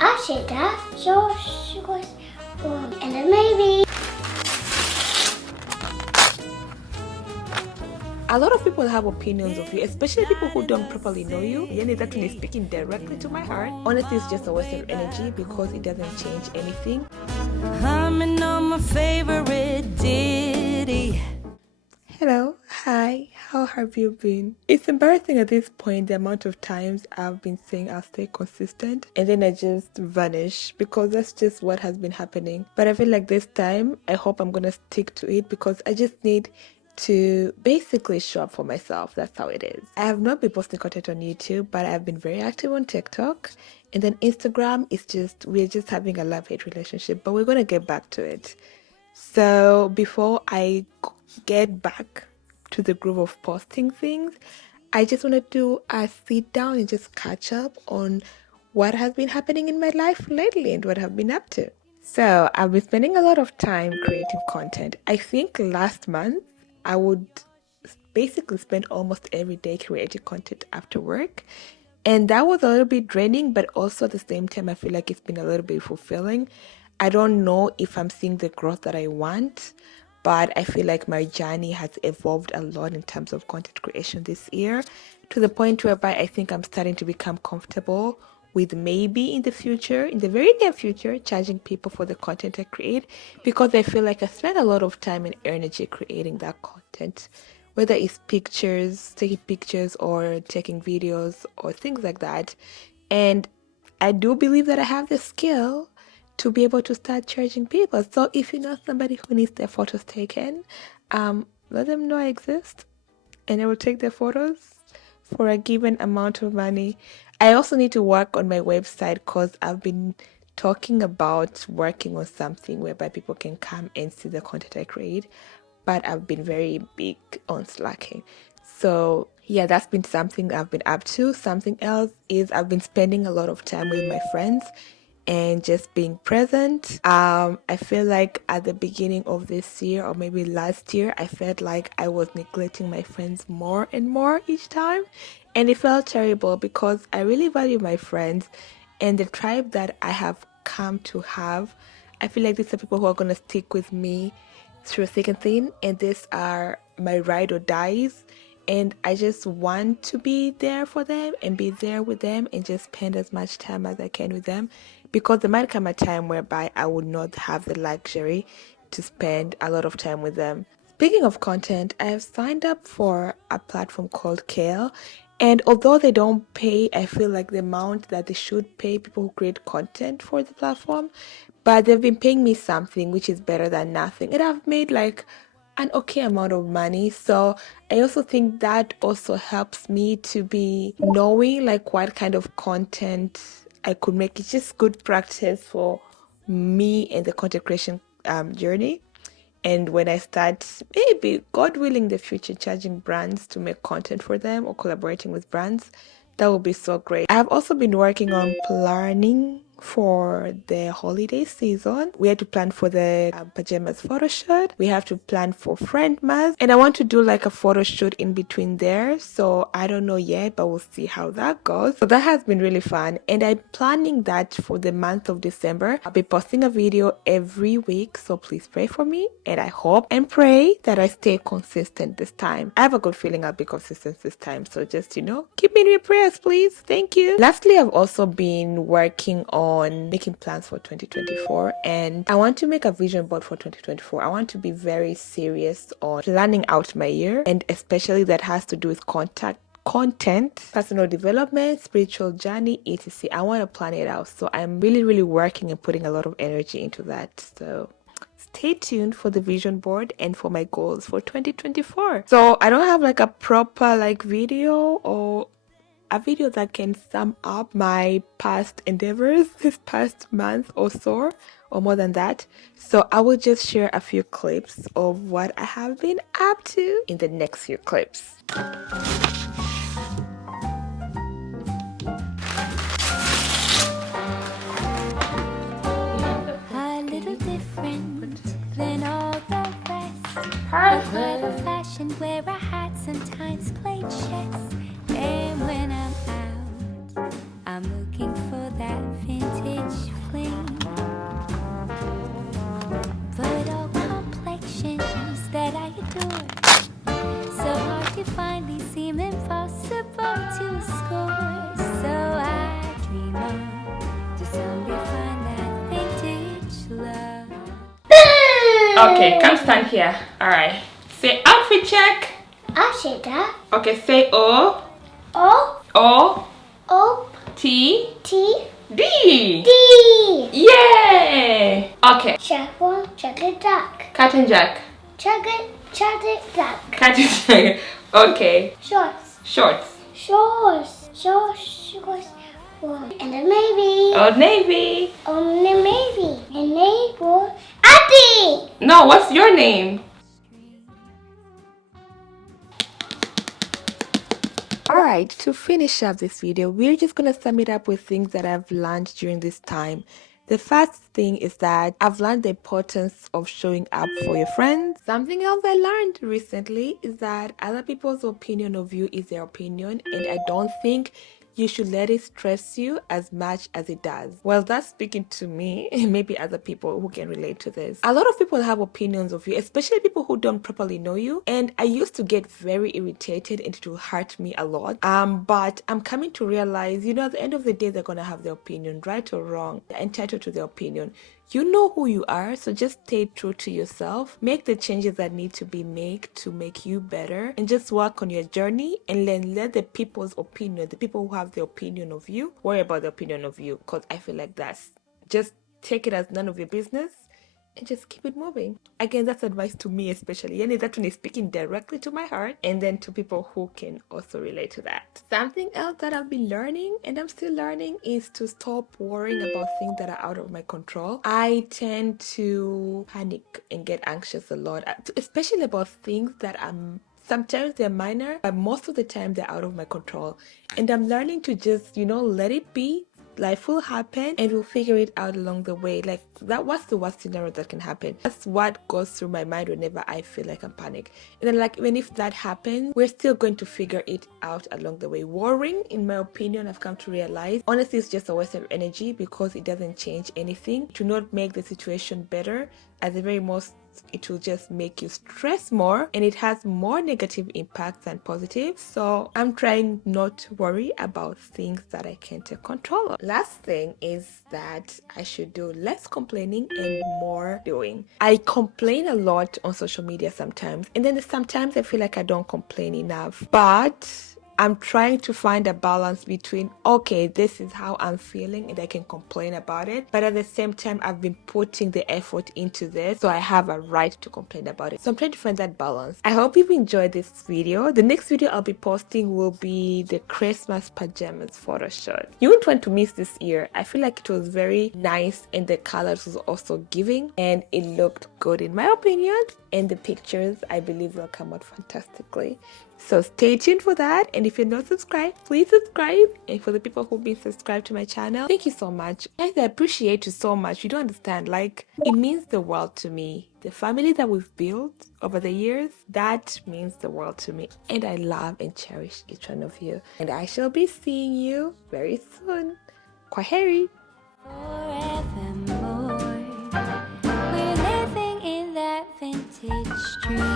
I said that, so she goes, well, and then maybe. A lot of people have opinions of you, especially people who don't properly know you. Yen is actually speaking directly to my heart. Honestly, it's just a waste of energy because it doesn't change anything. Humming on my favorite ditty. Hello, hi, how have you been? It's embarrassing at this point the amount of times I've been saying I'll stay consistent and then I just vanish because that's just what has been happening. But I feel like this time I hope I'm gonna stick to it because I just need to basically show up for myself. That's how it is. I have not been posting content on YouTube, but I've been very active on TikTok. And then Instagram is just, we're just having a love-hate relationship, but we're gonna get back to it. So before I get back to the groove of posting things, I just want to do a sit down and just catch up on what has been happening in my life lately and what I've been up to. So I've been spending a lot of time creating content. I think last month I would basically spend almost every day creating content after work. And that was a little bit draining, but also at the same time, I feel like it's been a little bit fulfilling. I don't know if I'm seeing the growth that I want, but I feel like my journey has evolved a lot in terms of content creation this year to the point whereby I think I'm starting to become comfortable with maybe in the future, in the very near future, charging people for the content I create because I feel like I spend a lot of time and energy creating that content, whether it's pictures, taking pictures or taking videos or things like that. And I do believe that I have the skill to be able to start charging people. So if you know somebody who needs their photos taken, let them know I exist and I will take their photos for a given amount of money. I also need to work on my website because I've been talking about working on something whereby people can come and see the content I create, but I've been very big on slacking. So yeah, that's been something I've been up to. Something else is I've been spending a lot of time with my friends and just being present. I feel like at the beginning of this year or maybe last year, I felt like I was neglecting my friends more and more each time. And it felt terrible because I really value my friends and the tribe that I have come to have. I feel like these are people who are going to stick with me through thick and thin, and these are my ride or dies. And I just want to be there for them and be there with them and just spend as much time as I can with them because there might come a time whereby I would not have the luxury to spend a lot of time with them. Speaking of content, I have signed up for a platform called Kale. And although they don't pay, I feel like the amount that they should pay people who create content for the platform, but they've been paying me something which is better than nothing. And I've made like an okay amount of money. So I also think that also helps me to be knowing like what kind of content I could make. It's just good practice for me and the content creation journey. And when I start, maybe, God willing, the future, charging brands to make content for them or collaborating with brands, that would be so great. I have also been working on planning for the holiday season. We had to plan for the pajamas photo shoot. We have to plan for friend mass. And I want to do like a photo shoot in between there. So I don't know yet, but we'll see how that goes. So that has been really fun. And I'm planning that for the month of December. I'll be posting a video every week. So please pray for me. And I hope and pray that I stay consistent this time. I have a good feeling I'll be consistent this time. So just, keep me in your prayers, please. Thank you. Lastly, I've also been working on making plans for 2024 and I want to make a vision board for 2024. I want to be very serious on planning out my year, and especially that has to do with content, personal development, spiritual journey, etc. I want to plan it out. So I'm really working and putting a lot of energy into that. So stay tuned for the vision board and for my goals for 2024. So I don't have like a proper video or a video that can sum up my past endeavors this past month or so, or more than that. So I will just share a few clips of what I have been up to in the next few clips. A little different than all the rest. Perfect. Fashion, wear a hat, sometimes play chess. And when I'm out, I'm looking for that vintage Someday find that vintage love. Okay, come stand here. Alright. Say outfit check. I'll say that. Okay, say O. O, O. O, T. T, D. D. Yay! Okay. Check one, check it duck. Cat and Jack. Check it duck. Cat and Jack. Okay. Shorts, Shorts. shorts, shorts. And then maybe. Old Navy. And then maybe. And neighbor. Auntie! No, what's your name? Alright, to finish up this video, we're just gonna sum it up with things that I've learned during this time. The first thing is that I've learned the importance of showing up for your friends. Something else I learned recently is that other people's opinion of you is their opinion, and I don't think you should let it stress you as much as it does. Well, that's speaking to me and maybe other people who can relate to this. A lot of people have opinions of you, especially people who don't properly know you. And I used to get very irritated and it will hurt me a lot. But I'm coming to realize, at the end of the day, they're going to have their opinion, right or wrong. They're entitled to their opinion. You know who you are, so just stay true to yourself. Make the changes that need to be made to make you better, and just work on your journey, and then let the people's opinion, the people who have the opinion of you, worry about the opinion of you, because I feel like that's just take it as none of your business and just keep it moving. Again, that's advice to me especially. And that one is speaking directly to my heart, and then to people who can also relate to that. Something else that I've been learning, and I'm still learning, is to stop worrying about things that are out of my control. I tend to panic and get anxious a lot, especially about things that sometimes they're minor, but most of the time they're out of my control. And I'm learning to just, let it be. Life will happen and we'll figure it out along the way. Like that, what's the worst scenario that can happen? That's what goes through my mind whenever I feel like I'm panicked. And then even if that happens, we're still going to figure it out along the way. Worrying, in my opinion, I've come to realize, honestly, it's just a waste of energy because it doesn't change anything. To not make the situation better, at the very most, it will just make you stress more, and it has more negative impacts than positive. So I'm trying not to worry about things that I can't take control of. Last thing is that I should do less complaining and more doing. I complain a lot on social media sometimes, and then sometimes I feel like I don't complain enough, but I'm trying to find a balance between, okay, this is how I'm feeling and I can complain about it, but at the same time, I've been putting the effort into this, so I have a right to complain about it. So I'm trying to find that balance. I hope you've enjoyed this video. The next video I'll be posting will be the Christmas pajamas photo shoot. You won't want to miss this year. I feel like it was very nice, and the colors was also giving, and it looked good in my opinion, and the pictures I believe will come out fantastically. So stay tuned for that, and if you're not subscribed, please subscribe. And for the people who've been subscribed to my channel, thank you so much. Guys, I appreciate you so much. You don't understand, it means the world to me. The family that we've built over the years, that means the world to me, and I love and cherish each one of you. And I shall be seeing you very soon. Kwaheri. Forevermore, we're living in that vintage dream.